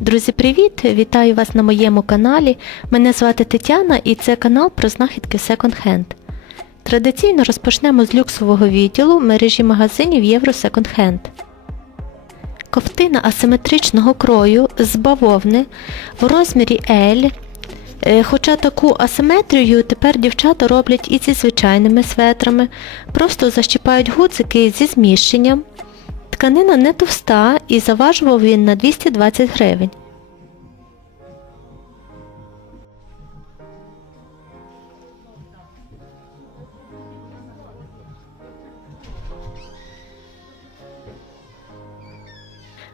Друзі, привіт! Вітаю вас на моєму каналі. Мене звати Тетяна і це канал про знахідки Second Hand. Традиційно розпочнемо з люксового відділу мережі магазинів Євро Hand. Ковтина асиметричного крою з бавовни в розмірі L. Е, Хоча таку асиметрію тепер дівчата роблять і зі звичайними светрами, просто защіпають гудзики зі зміщенням. Тканина не товста і заважував він на 220 гривень.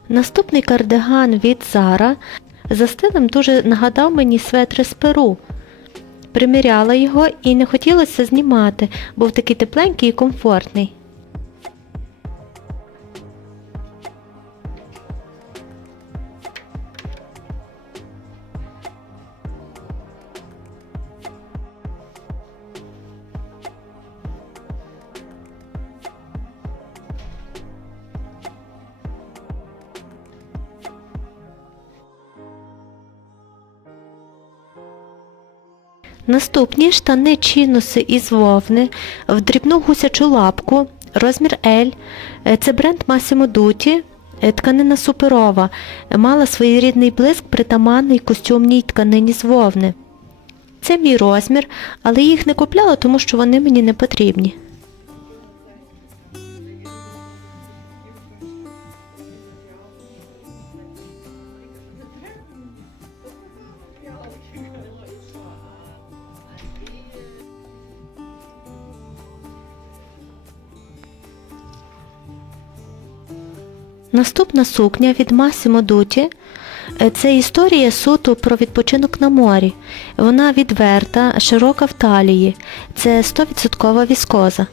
Наступний кардиган від Zara за стилем дуже нагадав мені светри з Перу. Приміряла його і не хотілося знімати, був такий тепленький і комфортний. Наступні штани чинуси із вовни в дрібну гусячу лапку, розмір L. Е, Це бренд Massimo Dutti. Е, Тканина суперова, е, мала своєрідний блиск притаманний костюмній тканині з вовни. Це мій розмір, але їх не купляла, тому що вони мені не потрібні. Наступна сукня від Massimo Дуті. – це історія суто про відпочинок на морі. Вона відверта, широка в талії. Це 100% віскоза.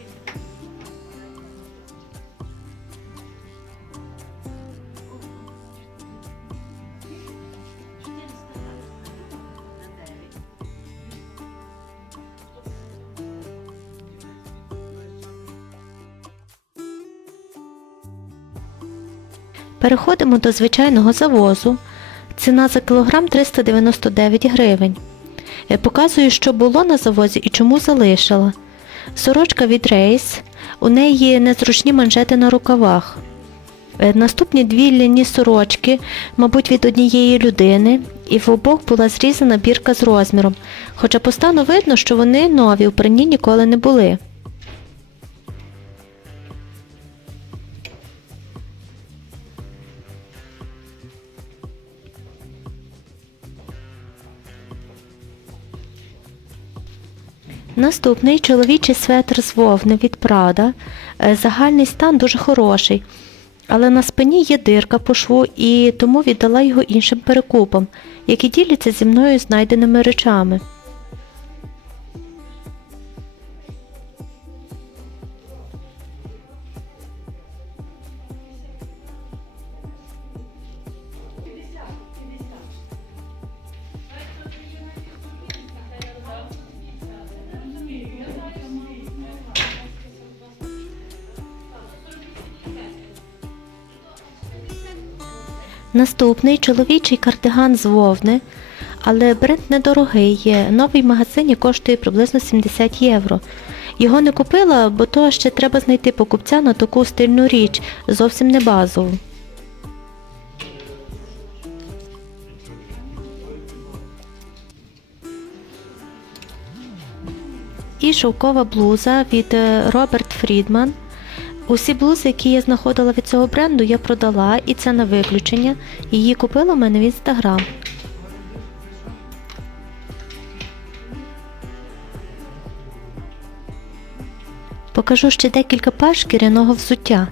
Переходимо до звичайного завозу. Ціна за кілограм 399 гривень. Е, Показую, що було на завозі і чому залишила. Сорочка від рейс. У неї незручні манжети на рукавах. Е, Наступні дві ляні сорочки, мабуть, від однієї людини, і в обох була зрізана бірка з розміром, хоча по стану видно, що вони нові, у пранні ніколи не були. Наступний чоловічий светр з вовни від Прада. Е, Загальний стан дуже хороший, але на спині є дирка по шву і тому віддала його іншим перекупам, які діляться зі мною знайденими речами. Наступний чоловічий кардиган з вовни, але бренд недорогий є. Новий в магазині коштує приблизно 70 євро. Його не купила, бо то ще треба знайти покупця на таку стильну річ, зовсім не базову. І шовкова блуза від е, Роберт Фрідман. Усі блузи, які я знаходила від цього бренду, я продала, і це на виключення. Її купила в мене в інстаграм. Покажу ще декілька пар шкіряного взуття.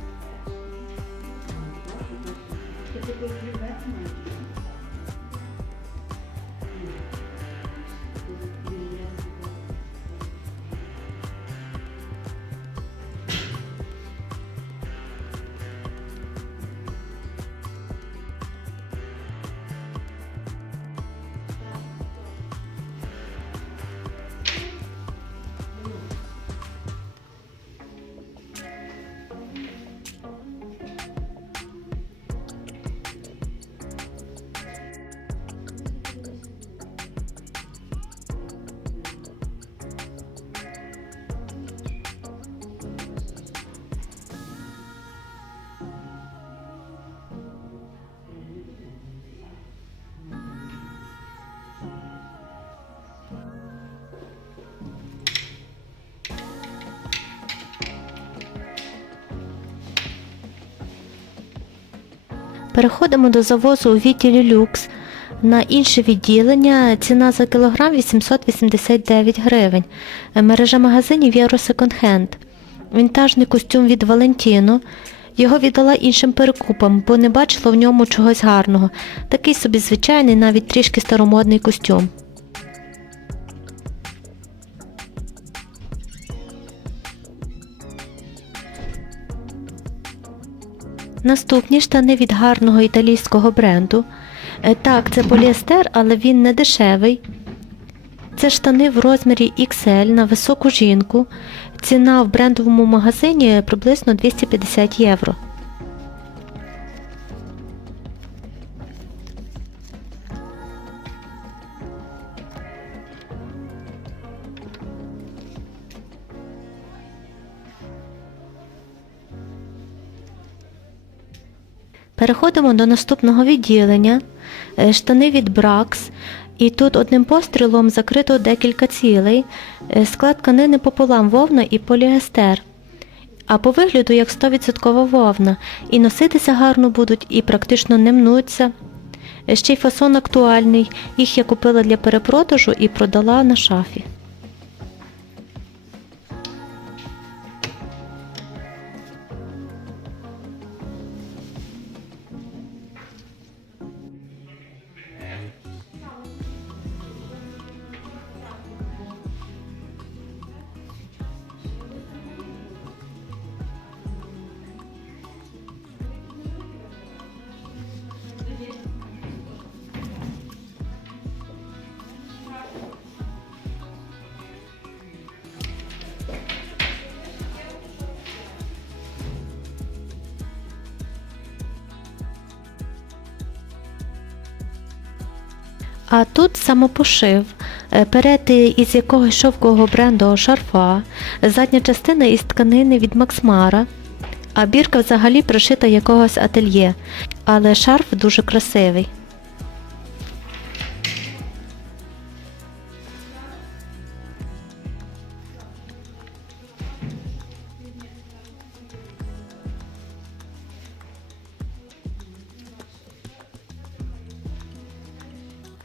Переходимо до завозу у відділі люкс. На інше відділення ціна за кілограм 889 гривень. Е, Мережа магазинів Євросеконд-хенд. Вінтажний костюм від Валентіно. Його віддала іншим перекупам, бо не бачила в ньому чогось гарного. Такий собі звичайний, навіть трішки старомодний костюм. Наступні штани від гарного італійського бренду. Е, Так, це поліестер, але він не дешевий. Це штани в розмірі XL на високу жінку. Ціна в брендовому магазині приблизно 250 євро. Переходимо до наступного відділення. Е, Штани від Brax. І тут одним пострілом закрито декілька цілей. Е, Склад тканини пополам вовна і поліестер. А по вигляду як 100% вовна. І носитися гарно будуть, і практично не мнуться. Е, Ще й фасон актуальний. Їх я купила для перепродажу і продала на шафі. А тут самопошив, Е, перети із якогось шовкового бренду шарфа, задня частина із тканини від Максмара, а бірка взагалі прошита якогось ательє, але шарф дуже красивий.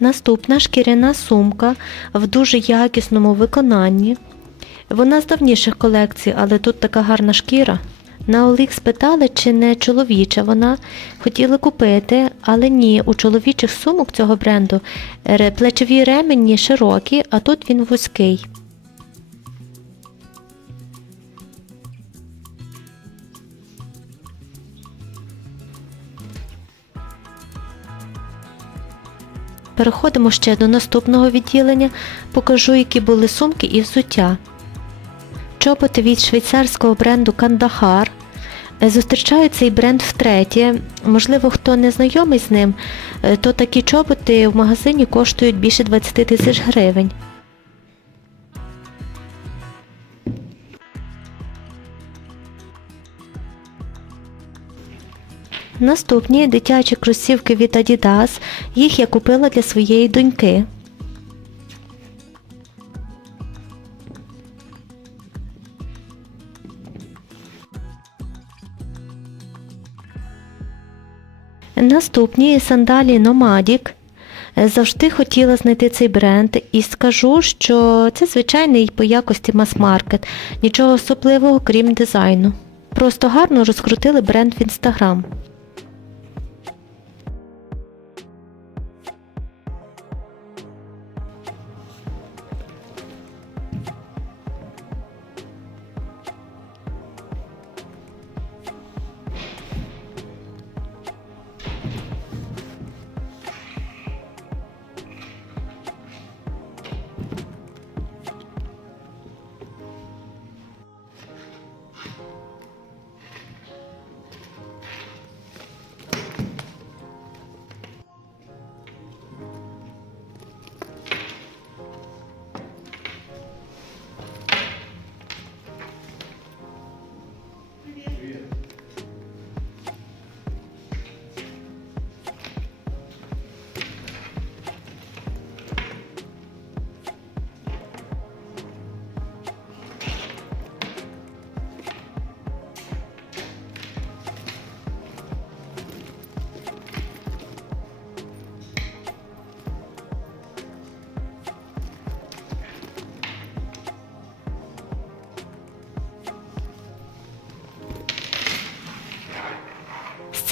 Наступна шкіряна сумка в дуже якісному виконанні. Вона з давніших колекцій, але тут така гарна шкіра. На Олік спитали, чи не чоловіча вона. Хотіли купити, але ні, у чоловічих сумок цього бренду плечові ремені широкі, а тут він вузький. Переходимо ще до наступного відділення, покажу, які були сумки і взуття. Чоботи від швейцарського бренду Кандахар. Е, Зустрічаю цей бренд втретє. Можливо, хто не знайомий з ним, е, то такі чоботи в магазині коштують більше 20 тисяч гривень. Наступні дитячі кросівки від Adidas. Їх я купила для своєї доньки. Наступні сандалі Nomadic. Завжди хотіла знайти цей бренд і скажу, що це звичайний по якості мас-маркет, нічого особливого, крім дизайну. Просто гарно розкрутили бренд в інстаграм.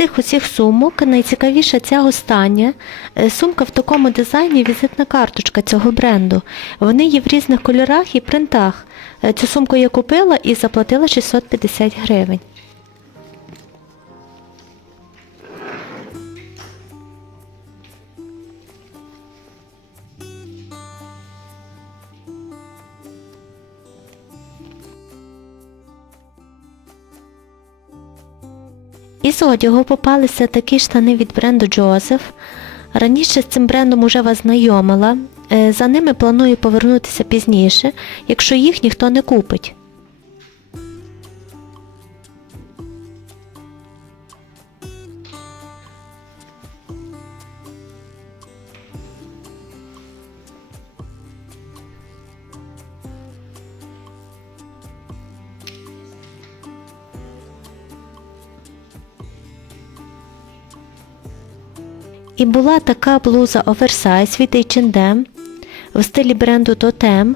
Цих усіх сумок найцікавіша ця остання. Е, Сумка в такому дизайні візитна карточка цього бренду. Вони є в різних кольорах і принтах. Е, Цю сумку я купила і заплатила 650 гривень. Із одягу попалися такі штани від бренду Джозеф. Раніше з цим брендом уже вас знайомила. Е, За ними планую повернутися пізніше, якщо їх ніхто не купить. І була така блуза оверсайз від H&M в стилі бренду Totem.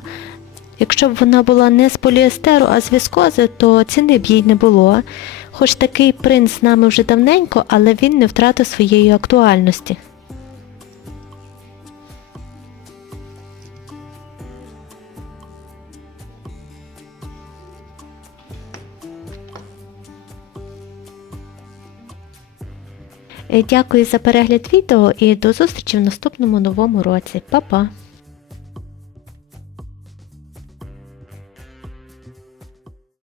Якщо б вона була не з поліестеру, а з віскози, то ціни б їй не було. Хоч такий принт з нами вже давненько, але він не втратив своєї актуальності. Дякую за перегляд відео і до зустрічі в наступному новому році. Па-па!